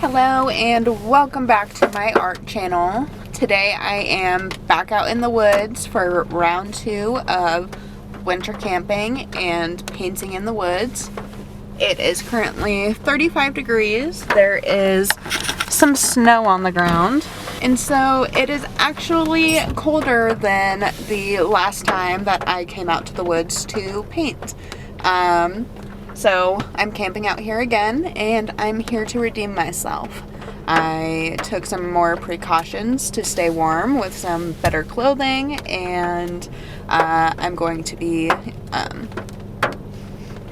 Hello and welcome back to my art channel. Today I am back out in the woods for round 2 of winter camping and painting in the woods. It is currently 35 degrees. There is some snow on the ground, and so it is actually colder than the last time that I came out to the woods to paint. So I'm camping out here again, and I'm here to redeem myself. I took some more precautions to stay warm with some better clothing, and I'm going to be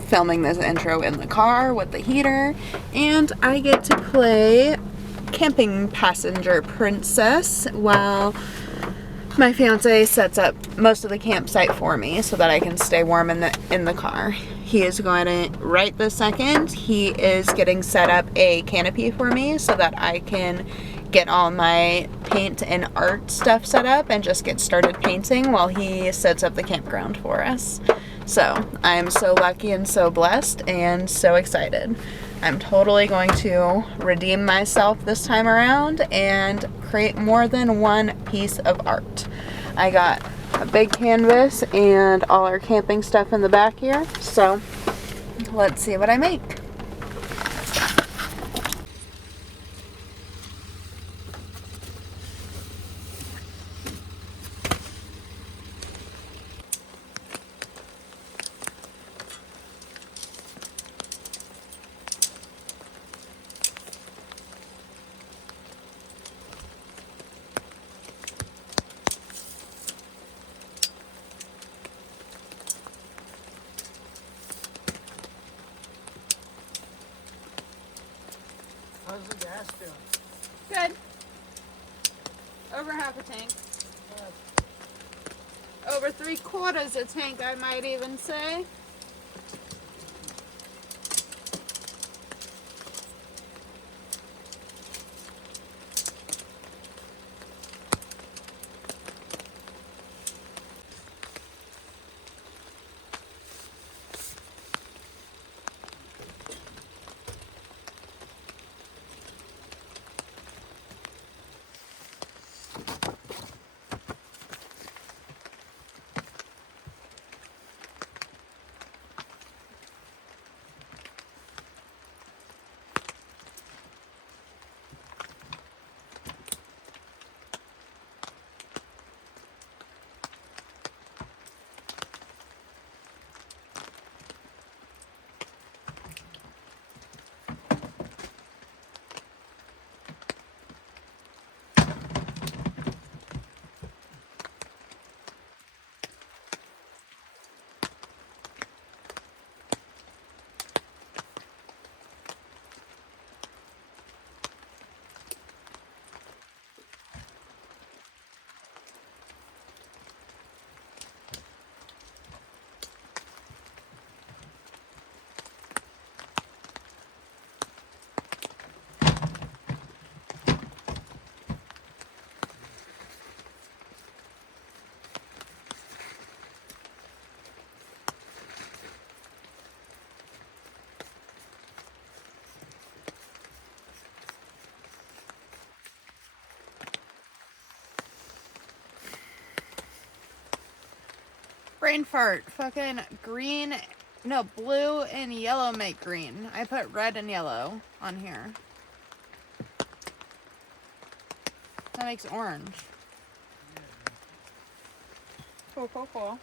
filming this intro in the car with the heater, and I get to play camping passenger princess while my fiance sets up most of the campsite for me so that I can stay warm in the car. He is going to, right this second, he is getting set up a canopy for me so that I can get all my paint and art stuff set up and just get started painting while he sets up the campground for us. So I'm so lucky and so blessed and so excited. I'm totally going to redeem myself this time around and create more than one piece of art. I got a big canvas and all our camping stuff in the back here, so let's see what I make. How's the gas doing? Good. Over half a tank. Over 3/4 a tank, I might even say. Brain fart. Fucking green. No, blue and yellow make green. I put red and yellow on here. That makes orange. Cool, cool, cool.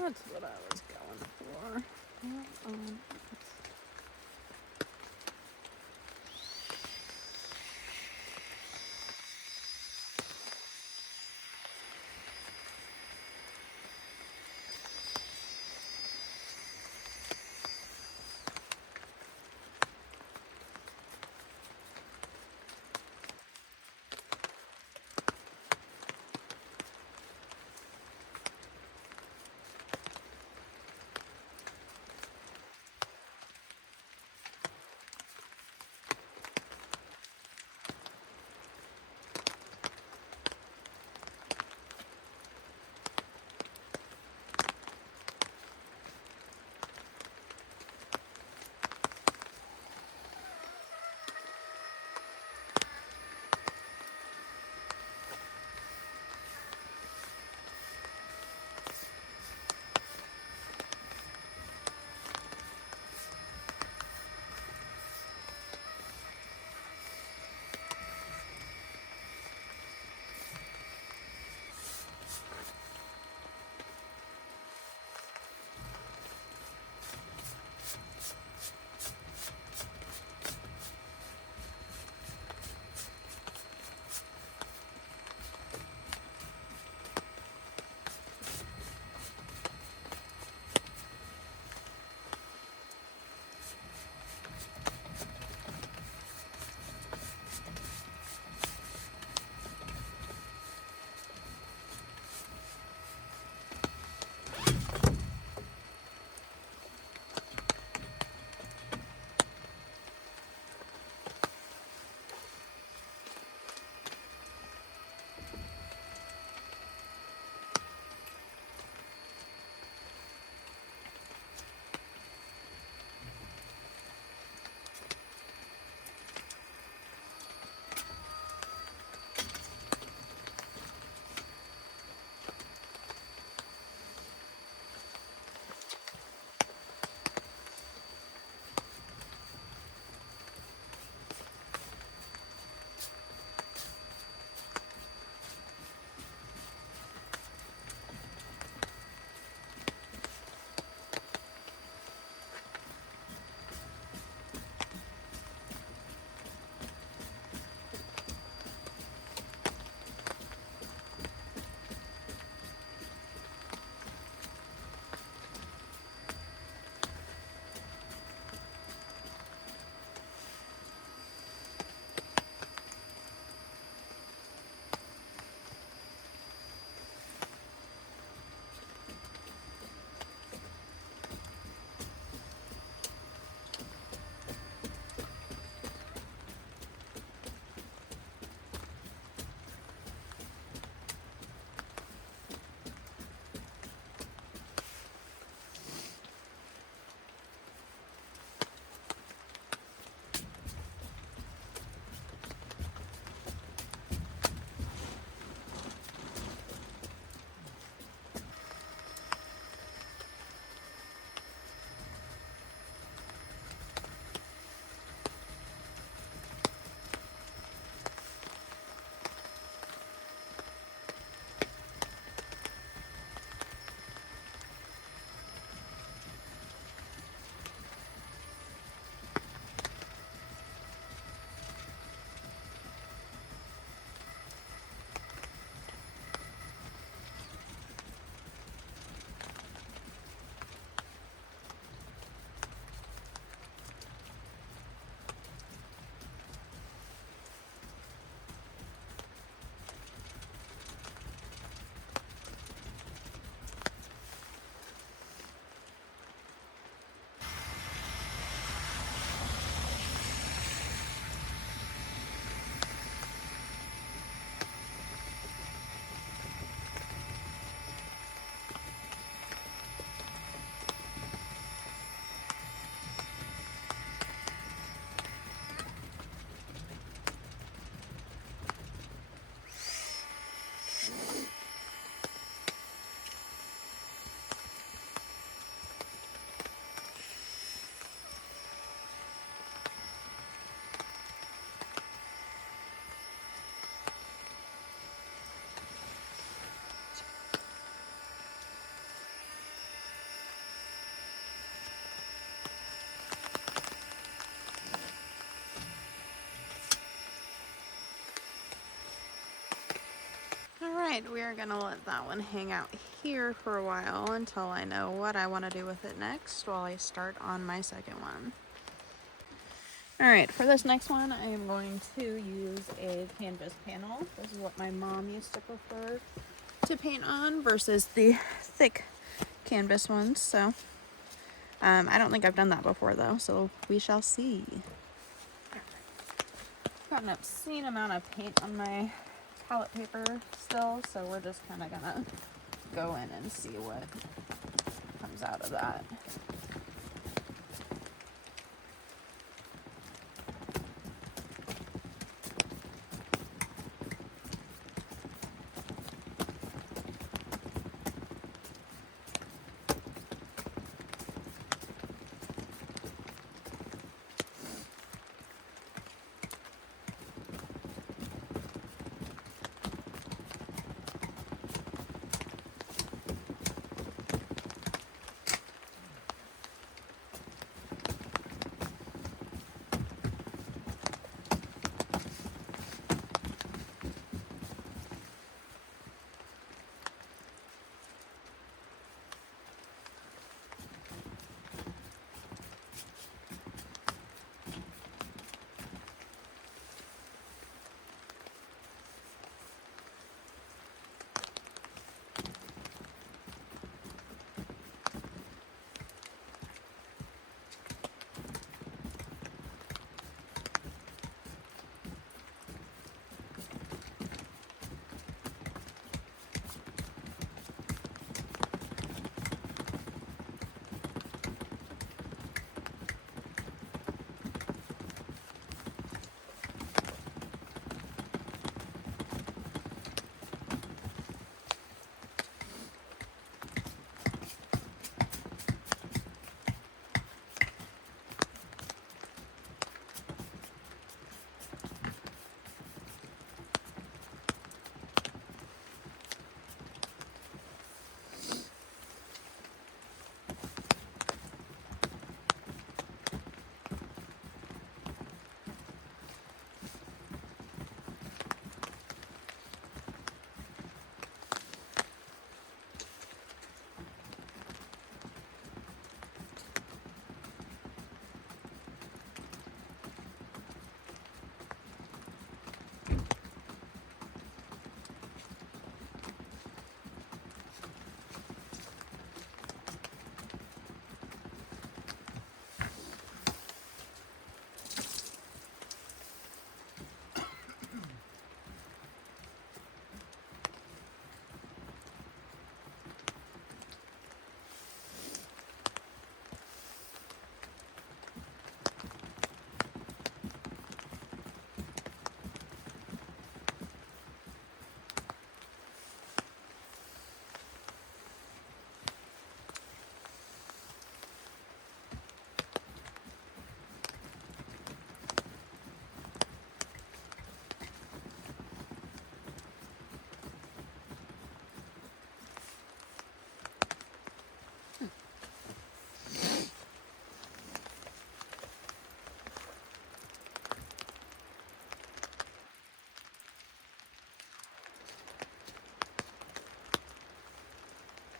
That's what I was going for. Alright, we are gonna let that one hang out here for a while until I know what I want to do with it next while I start on my second one. Alright, for this next one I am going to use a canvas panel. This is what my mom used to prefer to paint on versus the thick canvas ones, so I don't think I've done that before though, so we shall see. Got an obscene amount of paint on my palette paper still, so we're just kind of gonna go in and see what comes out of that.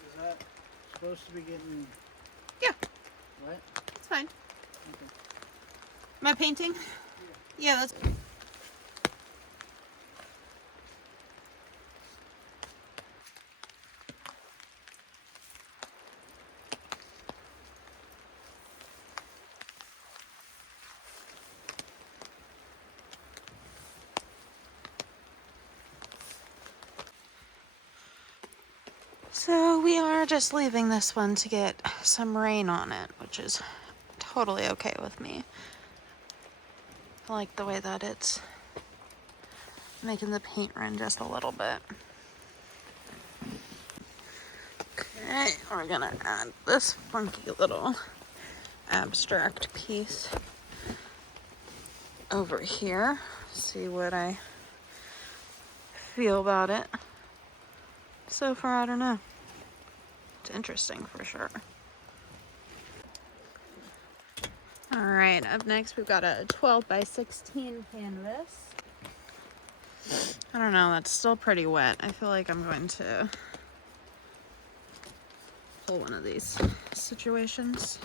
Is that supposed to be getting Yeah, wet? it's fine. Okay. Am I painting? Yeah, that's... So we are just leaving this one to get some rain on it, which is totally okay with me. I like the way that it's making the paint run just a little bit. Okay, we're gonna add this funky little abstract piece over here. See what I feel about it. So far, I don't know. It's interesting for sure. All right, up next we've got a 12 by 16 canvas. I don't know, that's still pretty wet. I feel like I'm going to pull one of these situations.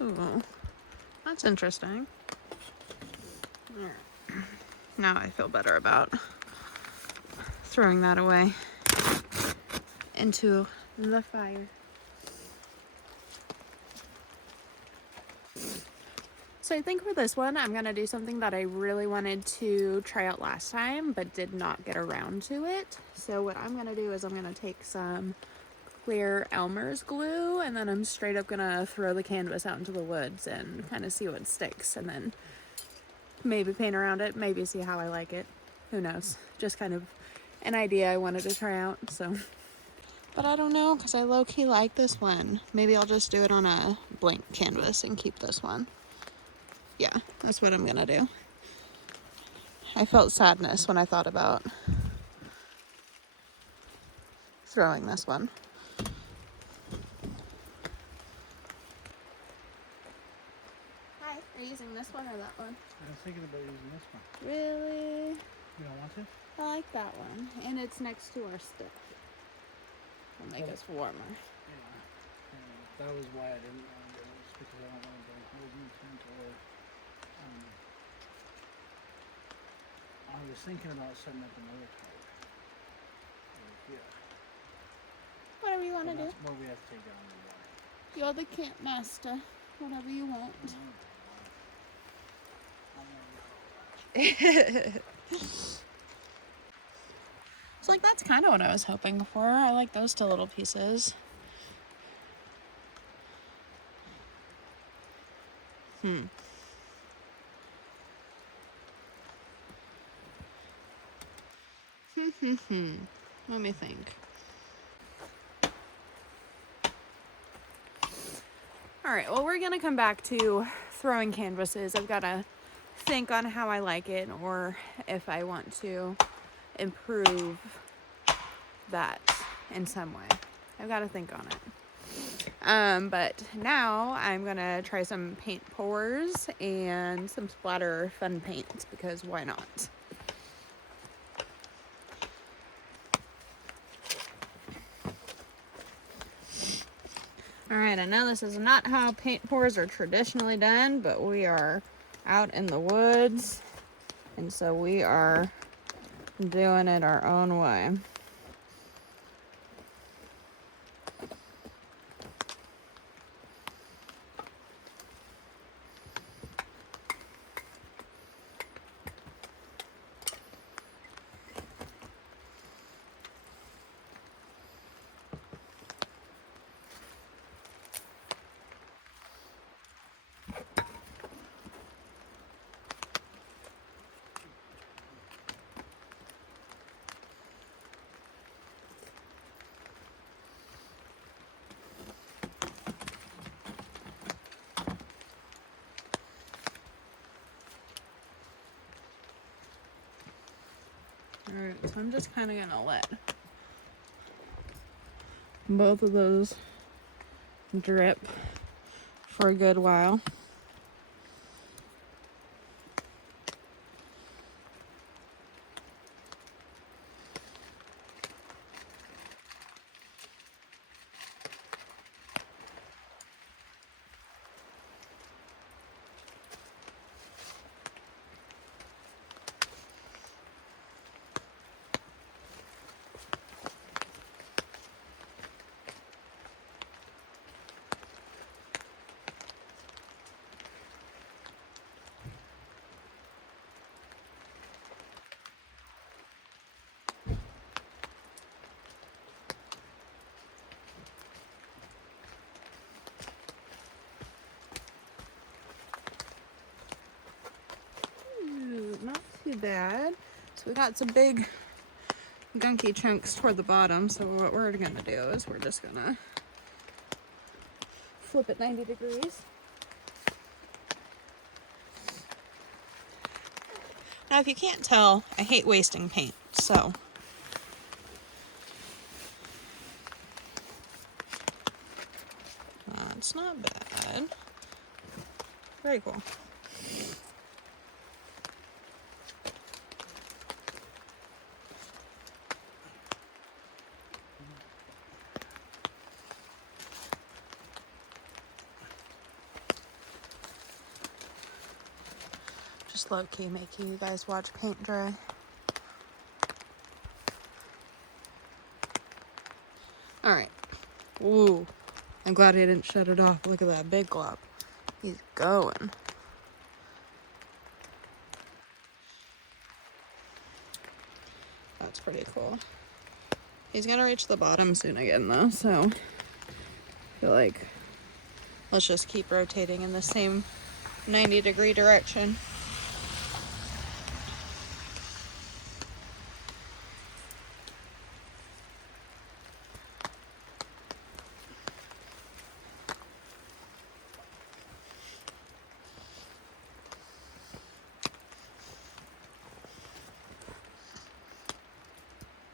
Ooh, that's interesting. Alright. Now I feel better about throwing that away into the fire. So I think for this one, I'm going to do something that I really wanted to try out last time, but did not get around to it. So what I'm going to do is I'm going to take some clear Elmer's glue, and then I'm straight up going to throw the canvas out into the woods and kind of see what sticks, and then maybe paint around it, maybe see how I like it. Who knows? Just kind of an idea I wanted to try out, so. But I don't know, because I low-key like this one. Maybe I'll just do it on a blank canvas and keep this one. Yeah, that's what I'm gonna do. I felt sadness when I thought about throwing this one. Hi, are you using this one or that one? I was thinking about using this one. Really? You don't want to? I like that one. And it's next to our stick. It'll make us warmer. Yeah. That was why I didn't want to do it. It's because I don't want to burn holes in the tent or I was thinking about setting up another tower. Over here. Whatever you want to do. That's where we have to take down the wire. You're the camp master. Whatever you want. So like that's kind of what I was hoping for. I like those two little pieces. Let me think. All right, well, we're gonna come back to throwing canvases. I've got to think on how I like it or if I want to improve that in some way. I've got to think on it. But now I'm gonna try some paint pours and some splatter fun paint because why not? All right, I know this is not how paint pours are traditionally done, but we are out in the woods, and so we are doing it our own way. Alright, so I'm just kind of gonna let both of those drip for a good while. Not too bad. So we got some big gunky chunks toward the bottom. So what we're gonna do is we're just gonna flip it 90 degrees. Now, if you can't tell, I hate wasting paint, so. It's not bad. Very cool. Just low-key making you guys watch paint dry. Alright. Ooh. I'm glad he didn't shut it off. Look at that big glob. He's going. That's pretty cool. He's gonna reach the bottom soon again though, so I feel like let's just keep rotating in the same 90-degree direction.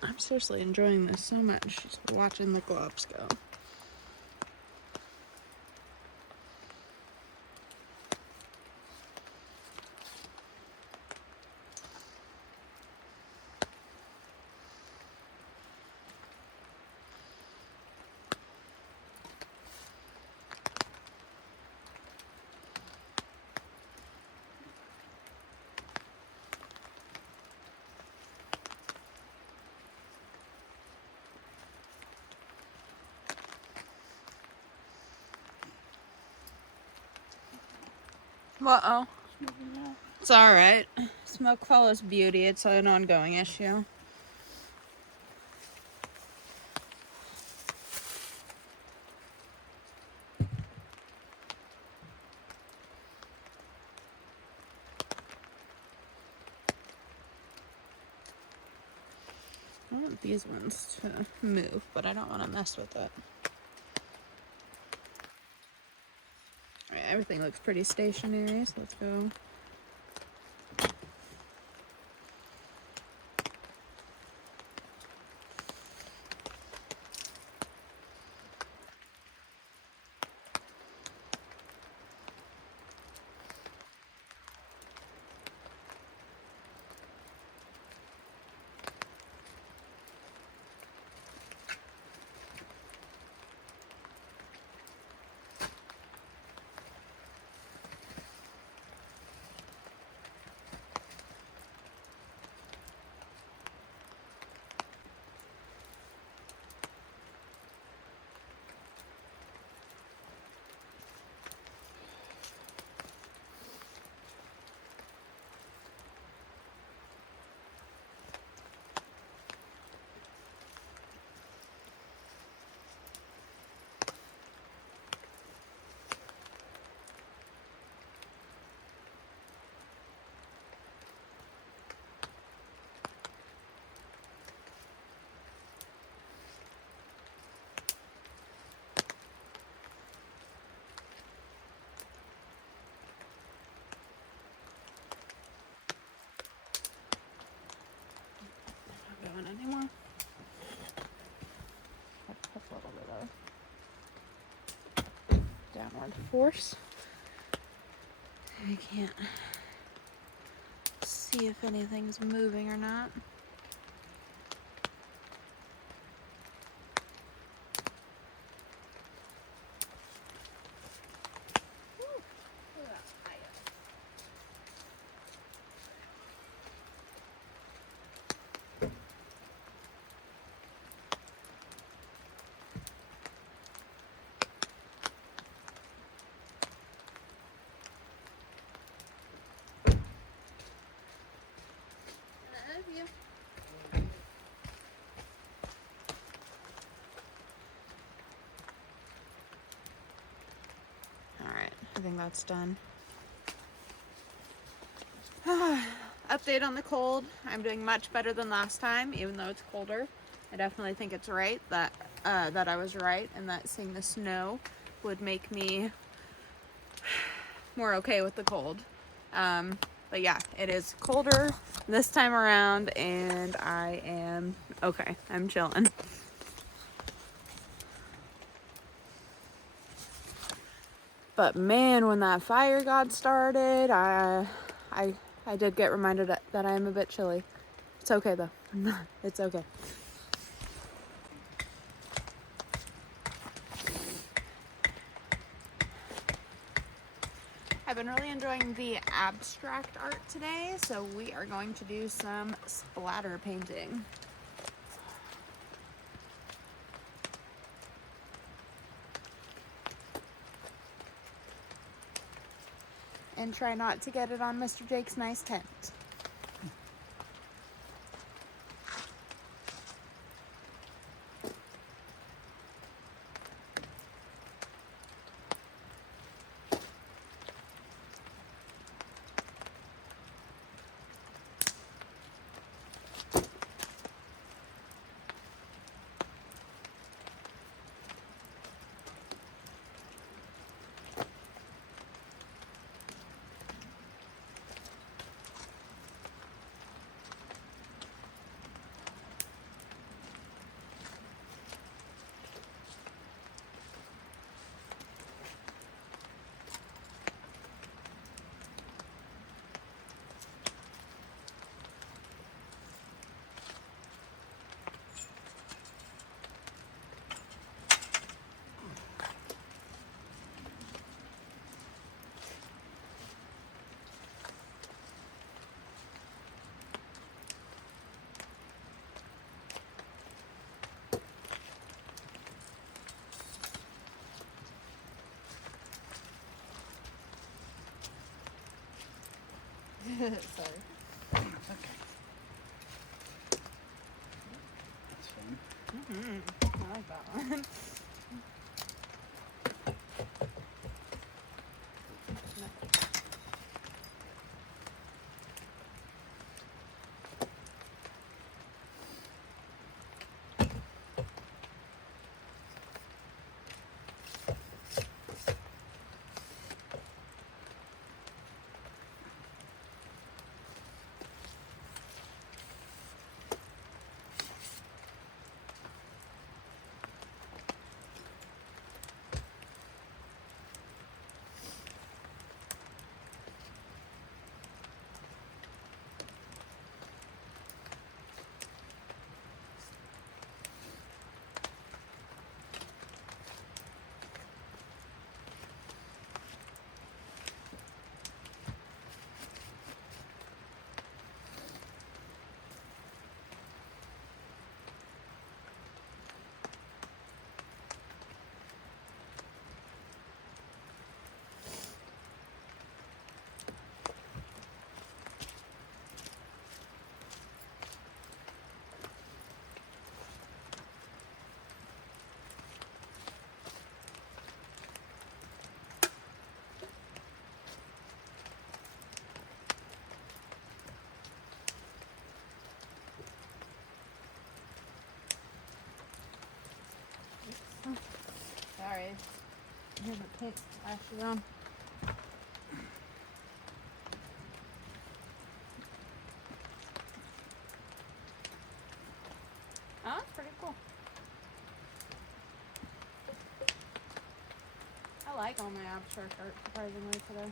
I'm seriously enjoying this so much, just watching the globs go. Uh-oh. It's alright. Smoke follows beauty. It's an ongoing issue. I want these ones to move, but I don't want to mess with it. Alright, everything looks pretty stationary, so let's go. Going anymore. That's a little bit of downward force. I can't see if anything's moving or not. Alright, I think that's done. Update on the cold. I'm doing much better than last time, even though it's colder. I definitely think it's right that I was right, and that seeing the snow would make me more okay with the cold. But yeah, it is colder this time around, and I am okay. I'm chilling. But man, when that fire got started, I did get reminded that I am a bit chilly. It's okay though. It's okay. I've been really enjoying the abstract art today, so we are going to do some splatter painting. And try not to get it on Mr. Jake's nice tent. Sorry. That's okay. That's fun. I like that one. Sorry. Here's a paint splashes on. Oh, that's pretty cool. I like all my abstract art surprisingly today.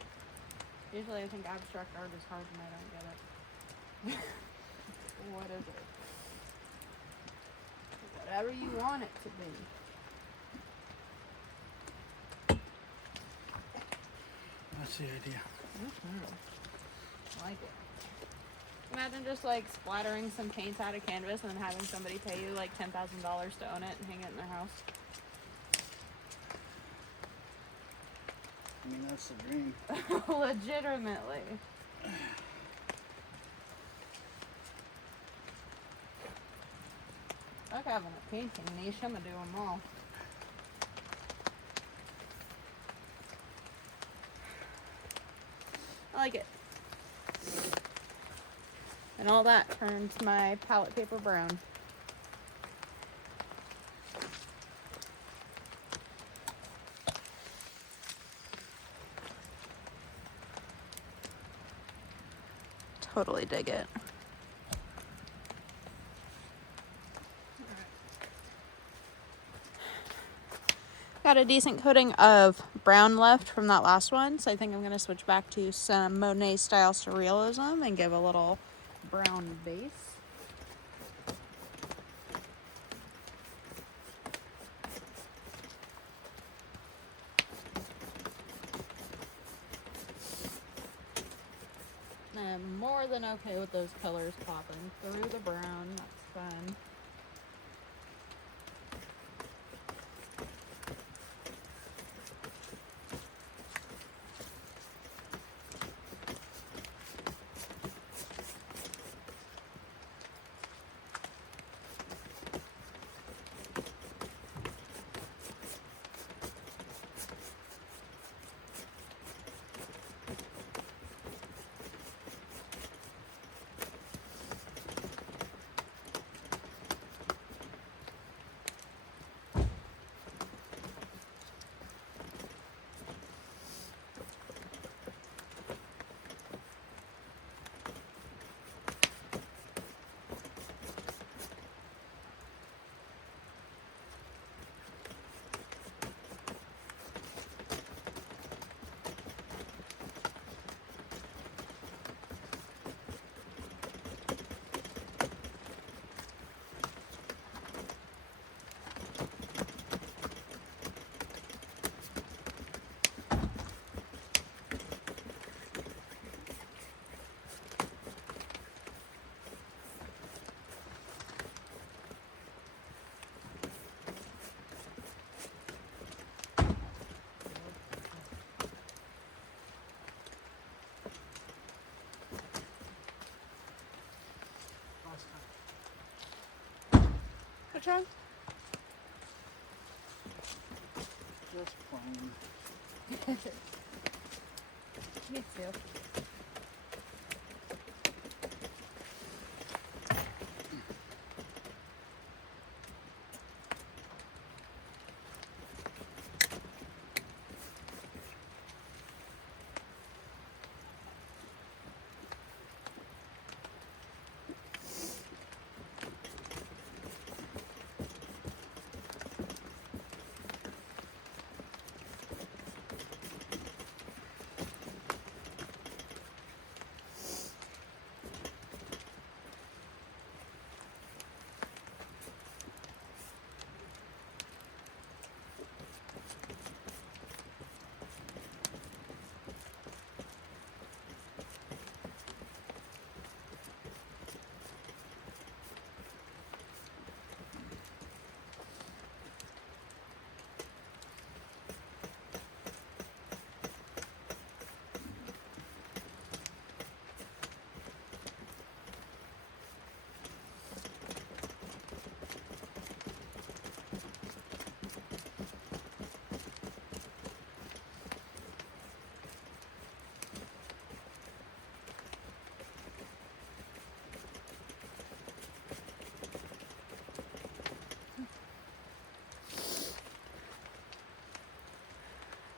Usually I think abstract art is hard and I don't get it. What is it? Whatever you want it to be. That's the idea. I like it. Imagine just like splattering some paint out of canvas and then having somebody pay you like $10,000 to own it and hang it in their house. I mean, that's the dream. Legitimately. I like having a painting niche. I'm gonna do them all. I like it. And all that turns my palette paper brown. totally dig it. Got a decent coating of brown left from that last one, so I think I'm going to switch back to some Monet style surrealism and give a little brown base. I'm more than okay with those colors popping through the brown. That's fine. What's wrong? Just plain. Me too.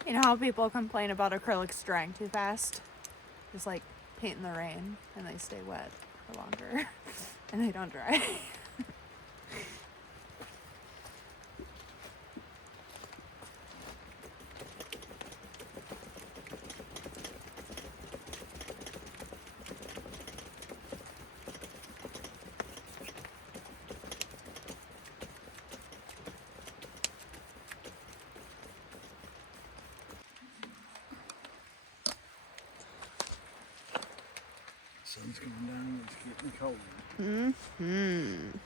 You know how people complain about acrylics drying too fast? Just like paint in the rain and they stay wet for longer and they don't dry. Sun's going down, it's getting cold. Mm-hmm.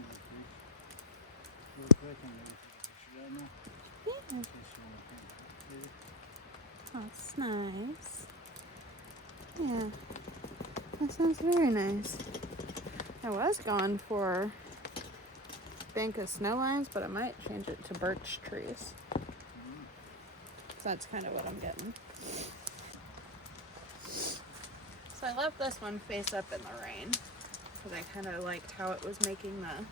around real quick. Real quick and maybe take a picture right now. Yeah. In case you want to paint it later. That's nice. Yeah. That sounds very nice. I was going for bank of snow lines, but I might change it to birch trees. So that's kind of what I'm getting. So I left this one face up in the rain because I kind of liked how it was making the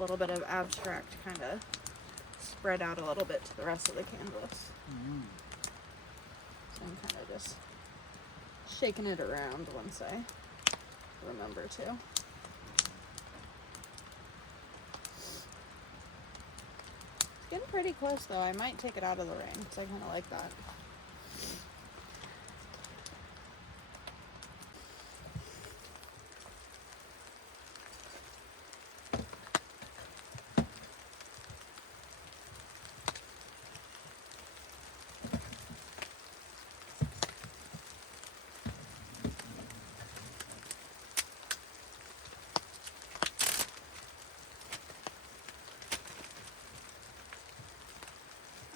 little bit of abstract kind of spread out a little bit to the rest of the canvas. So I'm kind of just shaking it around once I remember to. It's getting pretty close though. I might take it out of the rain because I kind of like that.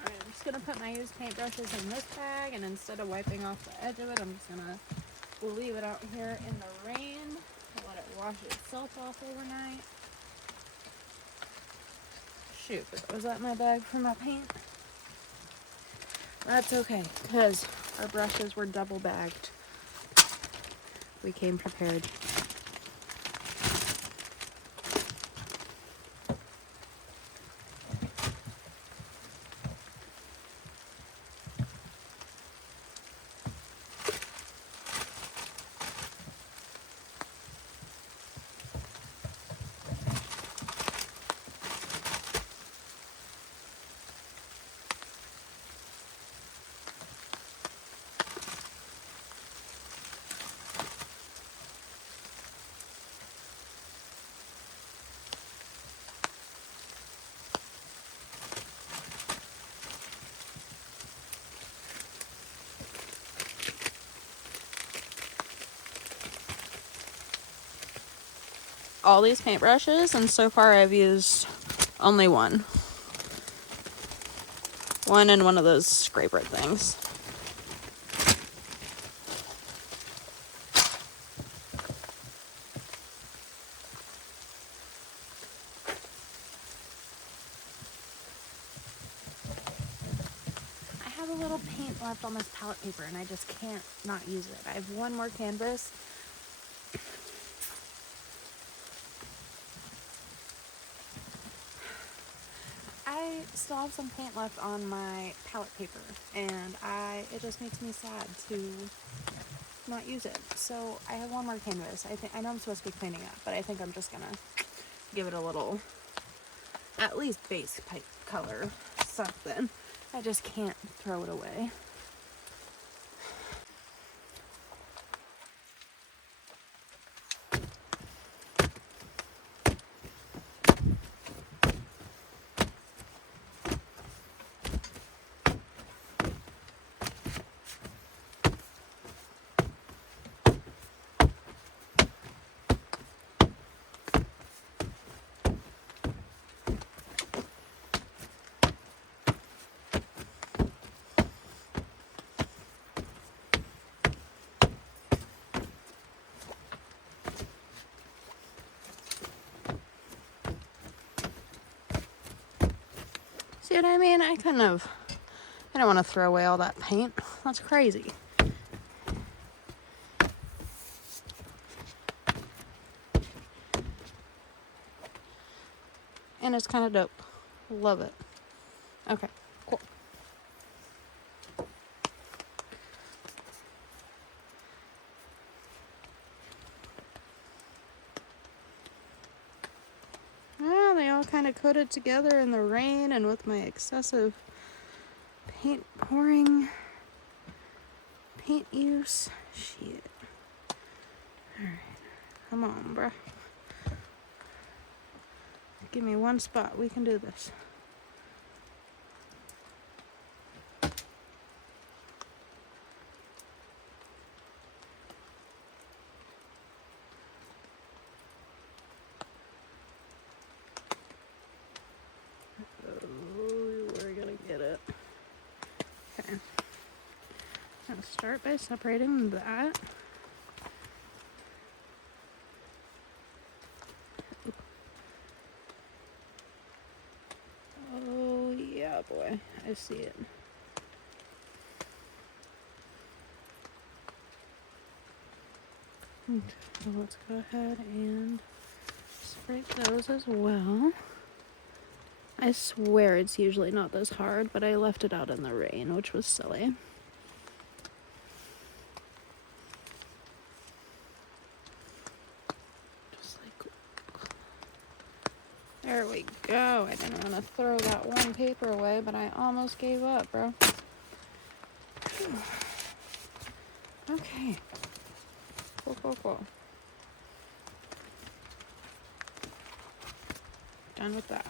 I'm just gonna put my used paintbrushes in this bag, and instead of wiping off the edge of it, I'm just gonna leave it out here in the rain to let it wash itself off overnight. Shoot, was that my bag for my paint? That's okay, because our brushes were double bagged. We came prepared. All these paintbrushes, and so far I've used only one. One and one of those scraper things. I have a little paint left on this palette paper and I just can't not use it. I have one more canvas. I still have some paint left on my palette paper, and it just makes me sad to not use it. So I have one more canvas. I know I'm supposed to be cleaning up, but I think I'm just gonna give it a little, at least base color something. I just can't throw it away. See what I mean? I don't want to throw away all that paint. That's crazy. And it's kind of dope. Love it. Okay, cool. Yeah, they all kind of coated together in the rain and with my excessive paint pouring, paint use. Shit. Alright, come on, bruh. Give me one spot. We can do this. start by separating that. Oh yeah, boy, I see it. Okay, so let's go ahead and separate those as well. I swear it's usually not this hard, but I left it out in the rain, which was silly. Just like, there we go. I didn't want to throw that one paper away, but I almost gave up, bro. Whew. Okay. Cool, cool, cool. Done with that.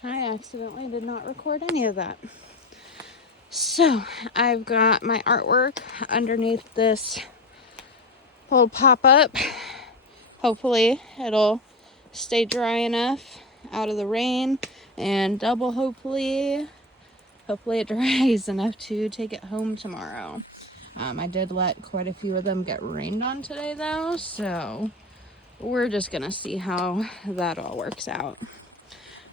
I accidentally did not record any of that. So, I've got my artwork underneath this little pop-up. Hopefully, it'll stay dry enough out of the rain, and double hopefully it dries enough to take it home tomorrow. I did let quite a few of them get rained on today though, so we're just gonna see how that all works out.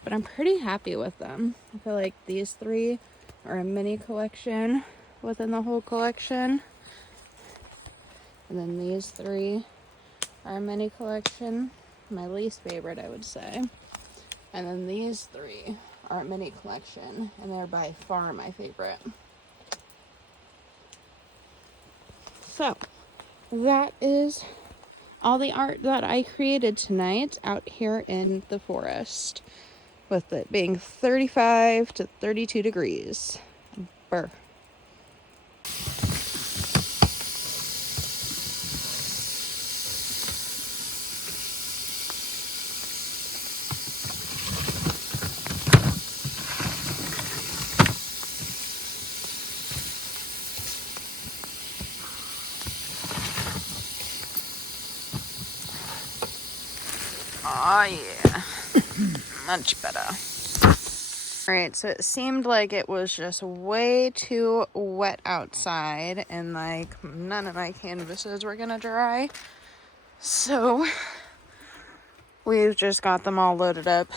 But I'm pretty happy with them. I feel like these three are a mini collection within the whole collection. And then these three are a mini collection. My least favorite, I would say. And then these three are a mini collection, and they're by far my favorite. So, that is all the art that I created tonight out here in the forest, with it being 35 to 32 degrees. Brr. Oh yeah, much better. Alright, so it seemed like it was just way too wet outside, and like none of my canvases were gonna dry. So we've just got them all loaded up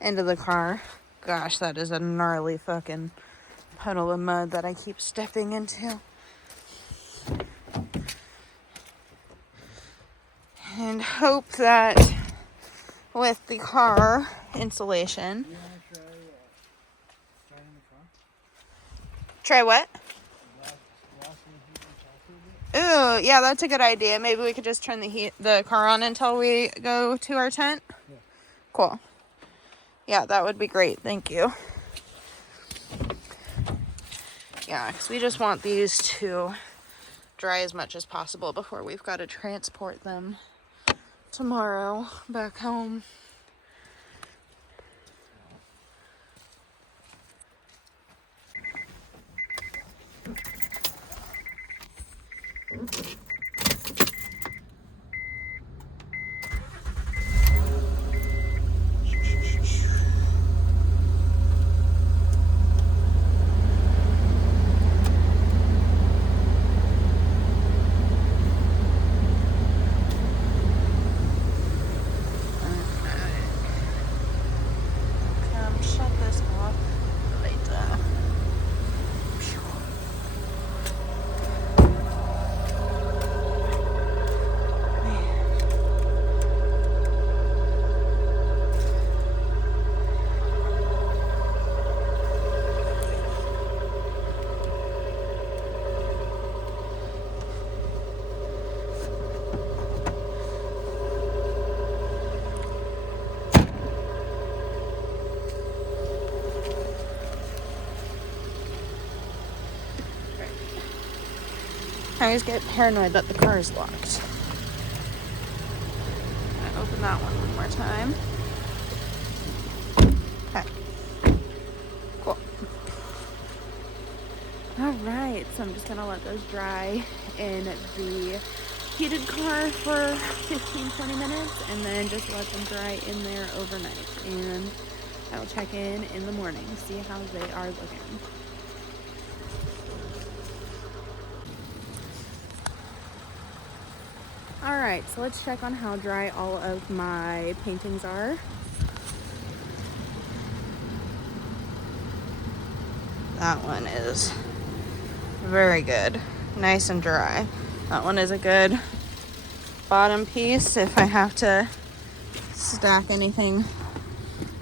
into the car. Gosh, that is a gnarly fucking puddle of mud that I keep stepping into. And hope that with the car insulation. You want to try starting the car? Try what? Blasting the heat and talk a bit? Ooh, yeah, that's a good idea. Maybe we could just turn the car on until we go to our tent. Yeah. Cool. Yeah, that would be great. Thank you. Yeah, because we just want these to dry as much as possible before we've got to transport them tomorrow back home. Shut this off later. I always get paranoid that the car is locked. I'm gonna open that one more time. Okay. Cool. Alright, so I'm just gonna let those dry in the heated car for 15-20 minutes and then just let them dry in there overnight. And I'll check in the morning, see how they are looking. Alright, so let's check on how dry all of my paintings are. That one is very good, nice and dry. That one is a good bottom piece if I have to stack anything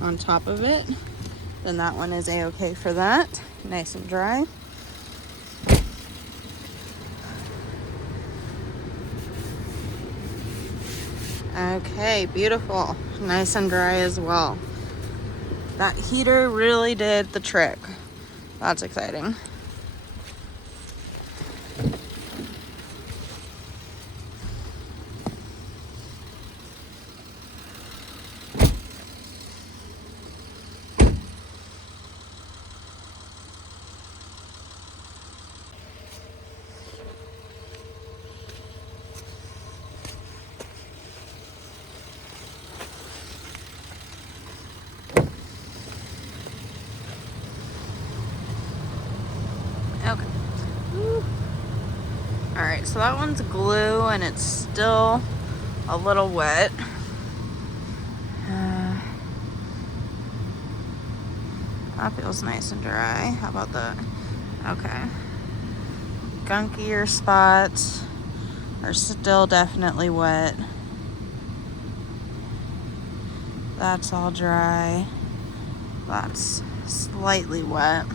on top of it, then that one is a-okay for that, nice and dry. Okay, beautiful, nice and dry as well. That heater really did the trick. That's exciting. Okay. Alright, so that one's glue and it's still a little wet. That feels nice and dry. How about that? Okay. Gunkier spots are still definitely wet. That's all dry. That's slightly wet.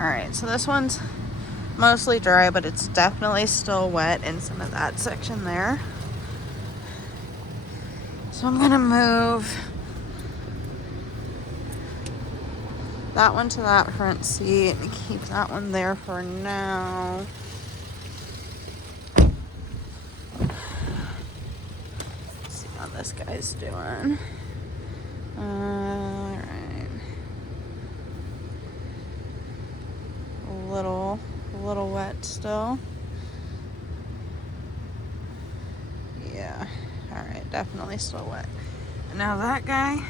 Alright, so this one's mostly dry, but it's definitely still wet in some of that section there. So I'm gonna move that one to that front seat and keep that one there for now. Let's see how this guy's doing. Alright. A little wet still. Yeah. Alright, definitely still wet. And now that guy,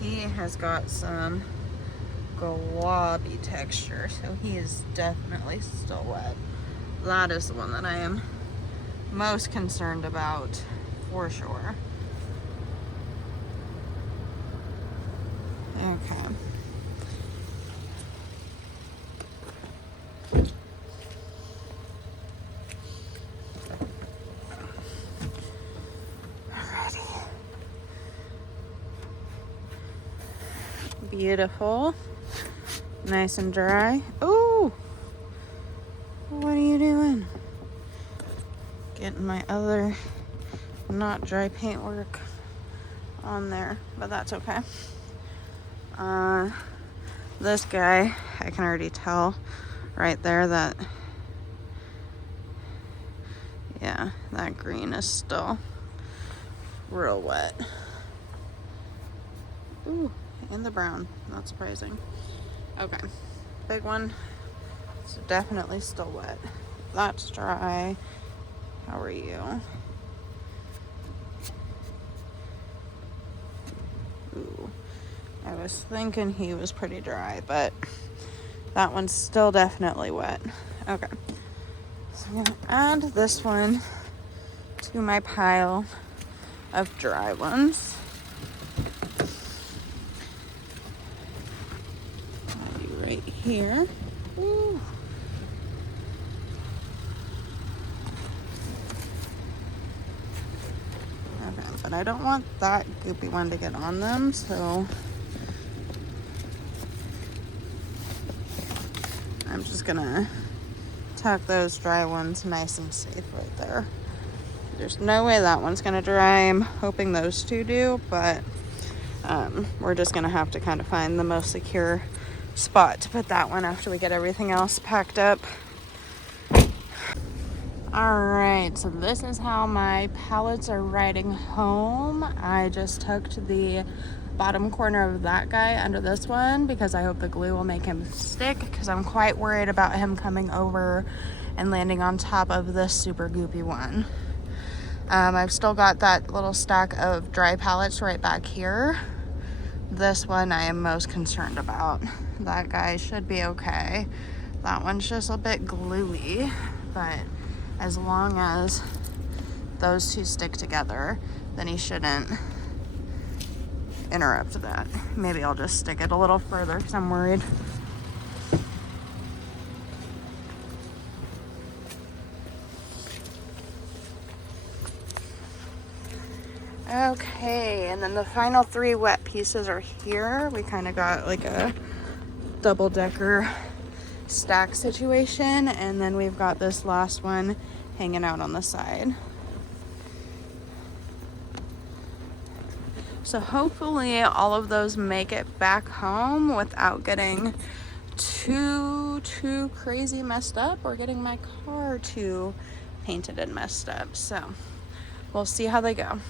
he has got some globby texture, so he is definitely still wet. That is the one that I am most concerned about, for sure. Okay. Alrighty. Beautiful. Nice and dry. Ooh! What are you doing? Getting my other not dry paint work on there, but that's okay. This guy, I can already tell right there that, yeah, that green is still real wet. Ooh, and the brown, not surprising. Okay, big one, it's definitely still wet. That's dry. How are you? Ooh, I was thinking he was pretty dry, but that one's still definitely wet. Okay, so I'm gonna add this one to my pile of dry ones. Right here. Ooh. Okay, but I don't want that goopy one to get on them, so I'm just gonna tuck those dry ones nice and safe right there. There's no way that one's gonna dry. I'm hoping those two do, but we're just gonna have to kind of find the most secure spot to put that one after we get everything else packed up. Alright, so this is how my pallets are riding home. I just tucked the bottom corner of that guy under this one because I hope the glue will make him stick, because I'm quite worried about him coming over and landing on top of this super goopy one. I've still got that little stack of dry pallets right back here. This one I am most concerned about. That guy should be okay. That one's just a bit gluey, but as long as those two stick together, then he shouldn't interrupt that. Maybe I'll just stick it a little further because I'm worried. Okay, and then the final 3 wet pieces are here. We kind of got like a double-decker stack situation, and then we've got this last one hanging out on the side. So hopefully all of those make it back home without getting too crazy messed up or getting my car too painted and messed up. So we'll see how they go.